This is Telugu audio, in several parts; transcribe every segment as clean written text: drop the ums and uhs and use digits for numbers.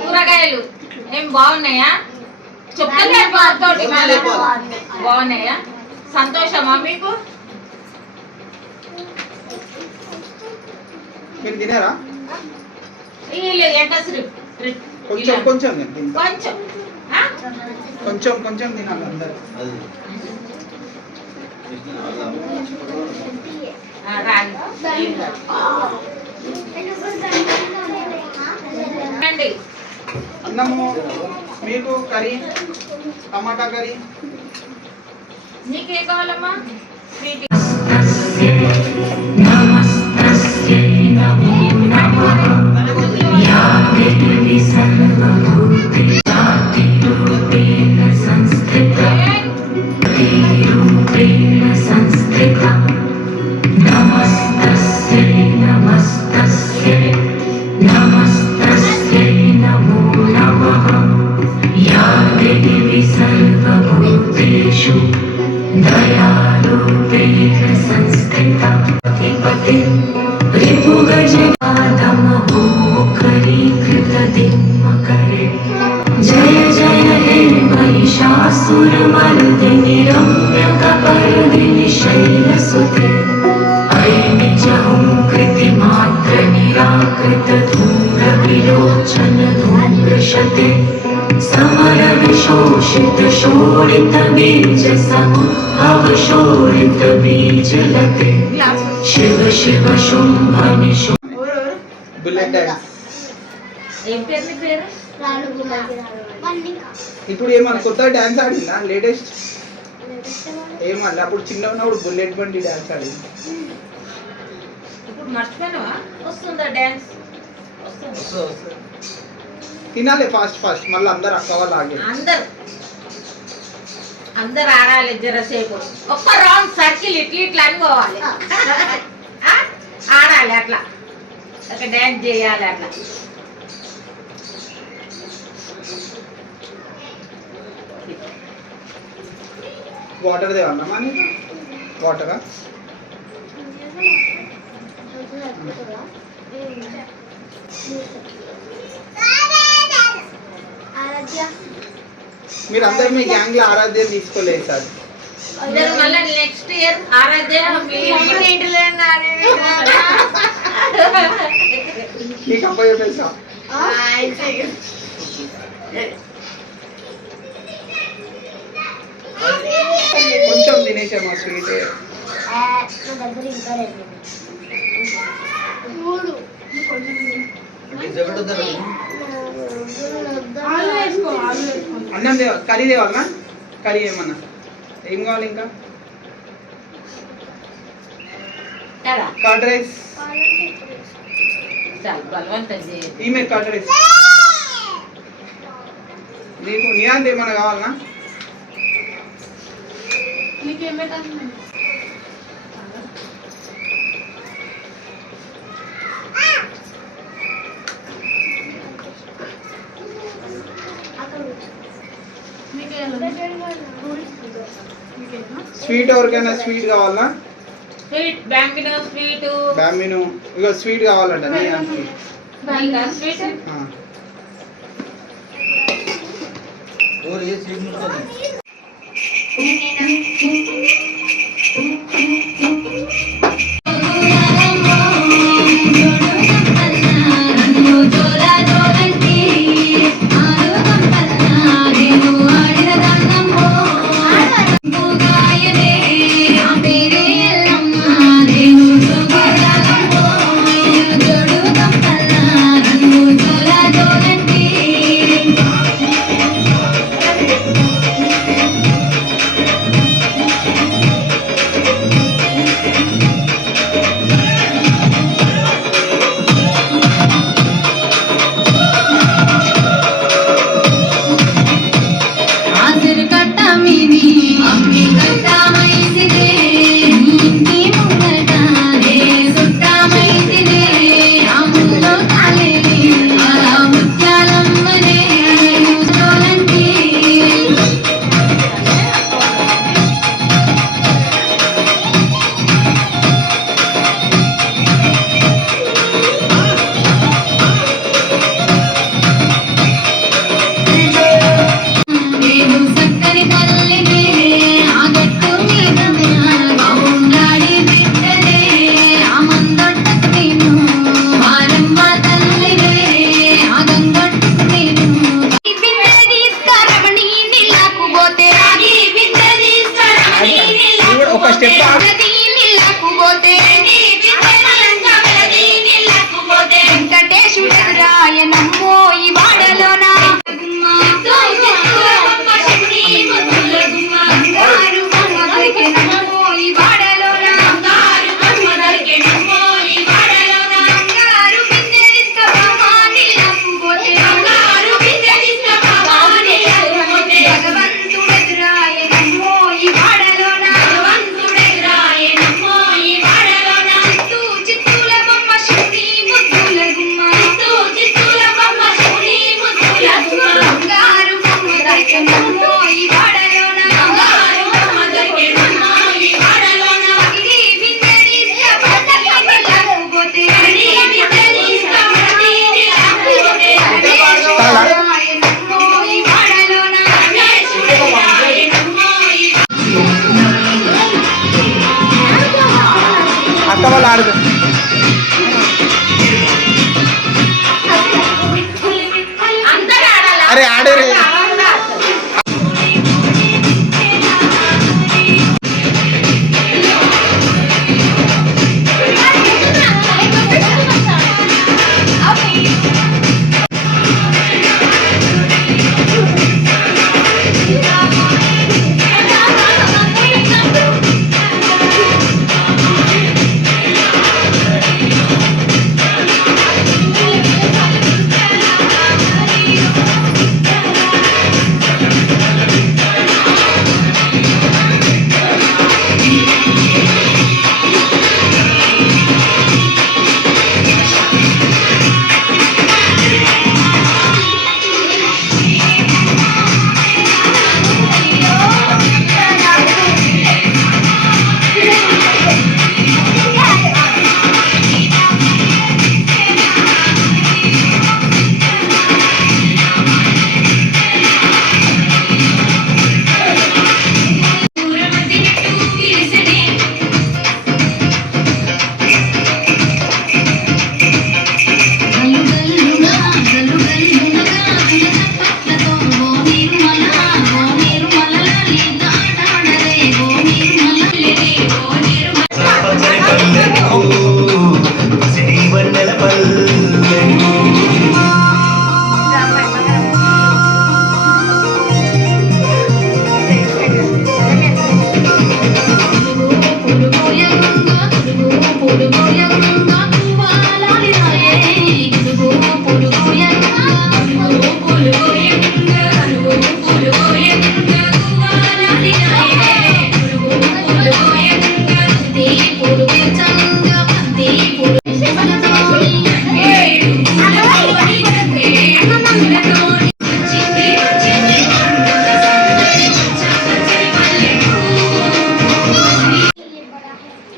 కూరగాయలు ఏం బాగున్నాయా? చెప్తానే బాగున్నాయా? సంతోషమా మీకు? కొంచెం కొంచెం కొంచెం ఆ? కొంచెం కొంచెం తినాలి అందరు. రాని రండి. అన్నము మీకు కర్రీ, టమాటా కర్రీ. నీకేం కావాలమ్మా? స్వీట్. जय जय हे महिषासुरमर्दिनि रम्यकपर्दिनि शैलसुते अये निजहुं कृतिमात्रनिराकृतधूम्रविलोचन धूम्रशते समरविशोषितशोणितबीजसमुद्भवशोणितबीजलते शिव शिव शुम्भनि బుల్లెట్ డ్యాన్స్. ఏం పేరు నీ పేరు? ఇప్పుడు ఏమన్నా కొత్త డ్యాన్స్ ఆడిందా లేటెస్ట్? ఏమన్నా అప్పుడు చిన్న ఉన్నప్పుడు బుల్లెట్ బండి డ్యాన్స్ ఆడింది. ఇప్పుడు మర్చిపోయినావా? వస్తుందా డ్యాన్స్? వస్తుంది. తినాలి ఫాస్ట్ ఫాస్ట్, మళ్ళీ అందరు అక్క వాళ్ళు ఆగే. అందరు ఆడాలి జరసేపు. ఒక్క రౌండ్ సర్కిల్ ఇట్లా అనుకోవాలి. ఆడాలి అట్లా, ఒక డ్యాన్స్ చేయాలి అట్లా. వాటర్ దేవన్నా మన వాటరా? మీరు అందరు మీ గ్యాంగ్ లో ఆరాధ్య తీసుకోలేదు సార్. అందరు మళ్ళీ నెక్స్ట్ ఇయర్ ఆరాధ్య నీకు అప్ప చెప్పేసా? కొంచెం తినేసామా స్వీట్. అన్నం దేవాలి, కర్రీ దేవాలనా? కర్రీ ఏమన్నా ఏం కావాలి ఇంకా? Curd rice. చాలు బలవంతం చేయాలి. ఈమె కర్డ్ రైస్. నీకు నియాంత ఏమన్నా కావాలనా? స్వీట్ ఎవరికైనా స్వీట్ కావాలనా? Sweet Bambino sweet. బ్యాంబినో ఇక స్వీట్ కావాలంట నియాంత్కి. Sweet Thank you. స్టెప్ వెంకటేశుడరాయనమ్మో ఈ వాడలోన బంగారు బొమ్మ దొరికెనమ్మో ఈ వాడలోన బంగారు బిందెలిస్తావా నీళ్ళకుపోతే భగవంతుడెదురాయనమ్మో ఈ వాడలోన చిత్తూ చిత్తూల బొమ్మ శివుని ముద్దుల గుమ్మ బంగారు బొమ్మ దొరికెనమ్మో ఈ వాడలోన పగిడి బిందెలిస్తావా నీళ్ళకుపోతే రాయనమ్మో ఈ వాడలోన అక్క వాళ్ళు ఆడదు అందరూ ఆడాలా? అరే ఆడరే ఆడాలా?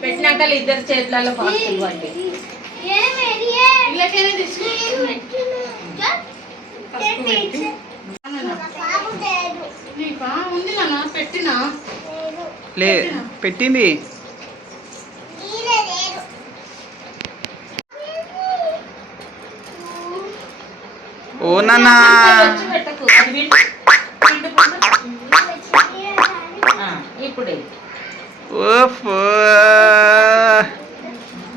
పెట్టినాక ఇద్దరు చేతులలో పాస్తులు పట్టి ఉంది నాన్న పెట్టినా లే పెట్టింది ఓ నాన్న వచ్చి పెట్టకు అది పిండు ఇప్పుడే ఓఫ్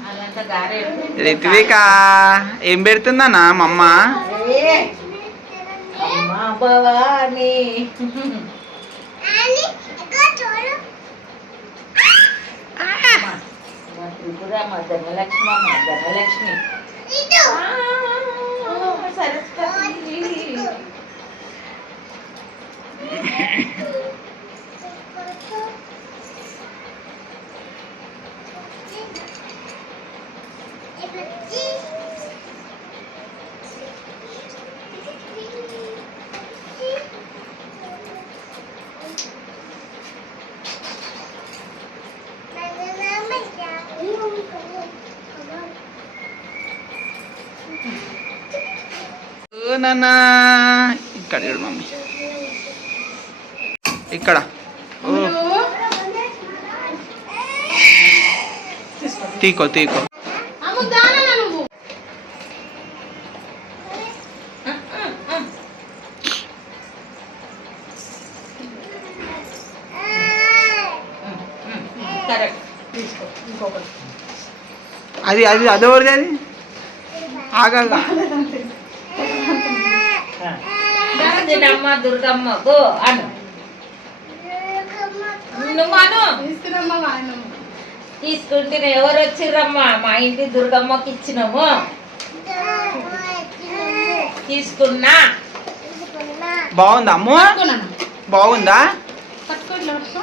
అదంతా గారే రిత్విక ఏం పెడుతుందన్నా మా అమ్మ అమ్మా భవాని త్రిపుర మా ధనలక్ష్మి మా ధనలక్ష్మి సరస్వతి ఓ నాన్న ఇక్కడ చూడు మమ్మీ ఇక్కడ ఓ తీకో తీకో నువ్వు కరెక్ట్ తీసుకో ఇంకొకటి అది అది అదెవరిది అది ఆగాగా తినమ్మ దుర్గమ్మ గో అను నువ్వు అను తీసుకురమ్మా వాడినమ్మ. తీసుకుంటే ఎవరు వచ్చిర్రమ్మా మా ఇంటి దుర్గమ్మకి ఇచ్చినాము తీసుకున్నా బాగుందా అమ్ము పట్టుకో నాన్న. బాగుందా పట్టుకో ఇట్లా పట్టుకో.